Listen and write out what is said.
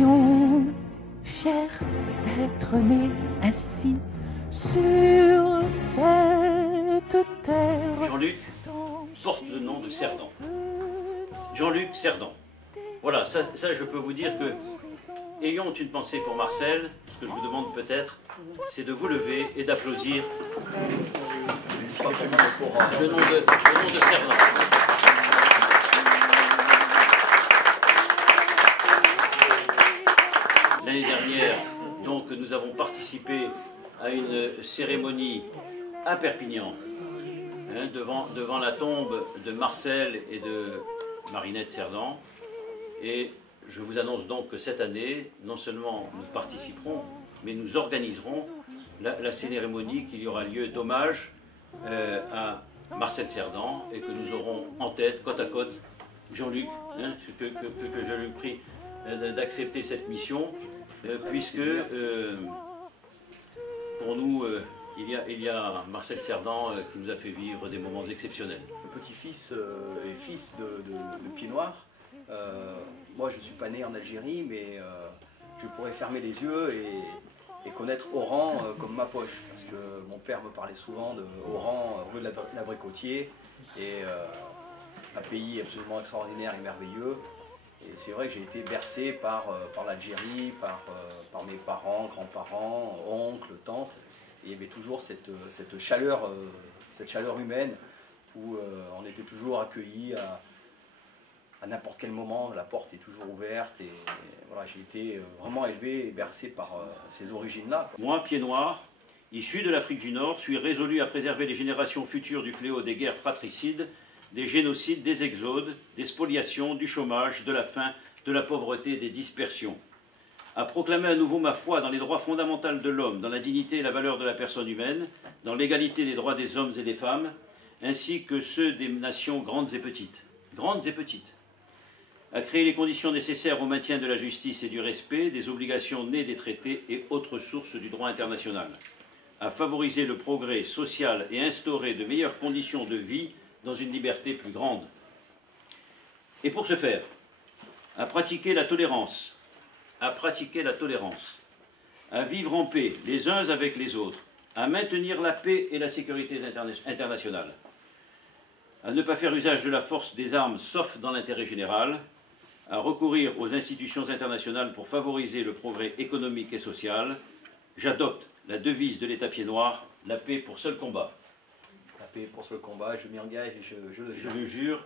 soyons fiers d'être nés ainsi sur cette terre. Jean-Luc porte le nom de Cerdan. Jean-Luc Cerdan. Voilà, ça je peux vous dire que, ayons une pensée pour Marcel. Ce que je vous demande peut-être, c'est de vous lever et d'applaudir le nom de Cerdan. L'année dernière, donc, nous avons participé à une cérémonie à Perpignan, devant la tombe de Marcel et de Marinette Cerdan. Et je vous annonce donc que cette année, non seulement nous participerons, mais nous organiserons la cérémonie qui aura lieu d'hommage à Marcel Cerdan, et que nous aurons en tête, côte à côte, Jean-Luc, que je lui prie d'accepter cette mission, puisque pour nous, il y a Marcel Cerdan qui nous a fait vivre des moments exceptionnels. Le petit-fils et fils de Pied-Noir. Moi, je ne suis pas né en Algérie, mais je pourrais fermer les yeux et connaître Oran comme ma poche. Parce que mon père me parlait souvent de Oran, rue de l'Abricotier, et un pays absolument extraordinaire et merveilleux. Et c'est vrai que j'ai été bercé par l'Algérie, par mes parents, grands-parents, oncles, tantes. Et il y avait toujours cette chaleur humaine où on était toujours accueillis à n'importe quel moment, la porte est toujours ouverte, et voilà, j'ai été vraiment élevé et bercé par ces origines-là. Moi, Pied-Noir, issu de l'Afrique du Nord, suis résolu à préserver les générations futures du fléau des guerres fratricides, des génocides, des exodes, des spoliations, du chômage, de la faim, de la pauvreté, des dispersions. À proclamer à nouveau ma foi dans les droits fondamentaux de l'homme, dans la dignité et la valeur de la personne humaine, dans l'égalité des droits des hommes et des femmes, ainsi que ceux des nations grandes et petites. Grandes et petites. À créer les conditions nécessaires au maintien de la justice et du respect des obligations nées des traités et autres sources du droit international, à favoriser le progrès social et instaurer de meilleures conditions de vie dans une liberté plus grande. Et pour ce faire, à pratiquer la tolérance, à vivre en paix les uns avec les autres, à maintenir la paix et la sécurité internationale, à ne pas faire usage de la force des armes sauf dans l'intérêt général, à recourir aux institutions internationales pour favoriser le progrès économique et social. J'adopte la devise de l'État Pied-Noir, la paix pour seul combat. La paix pour seul combat, je m'y engage et je le jure. Je le jure.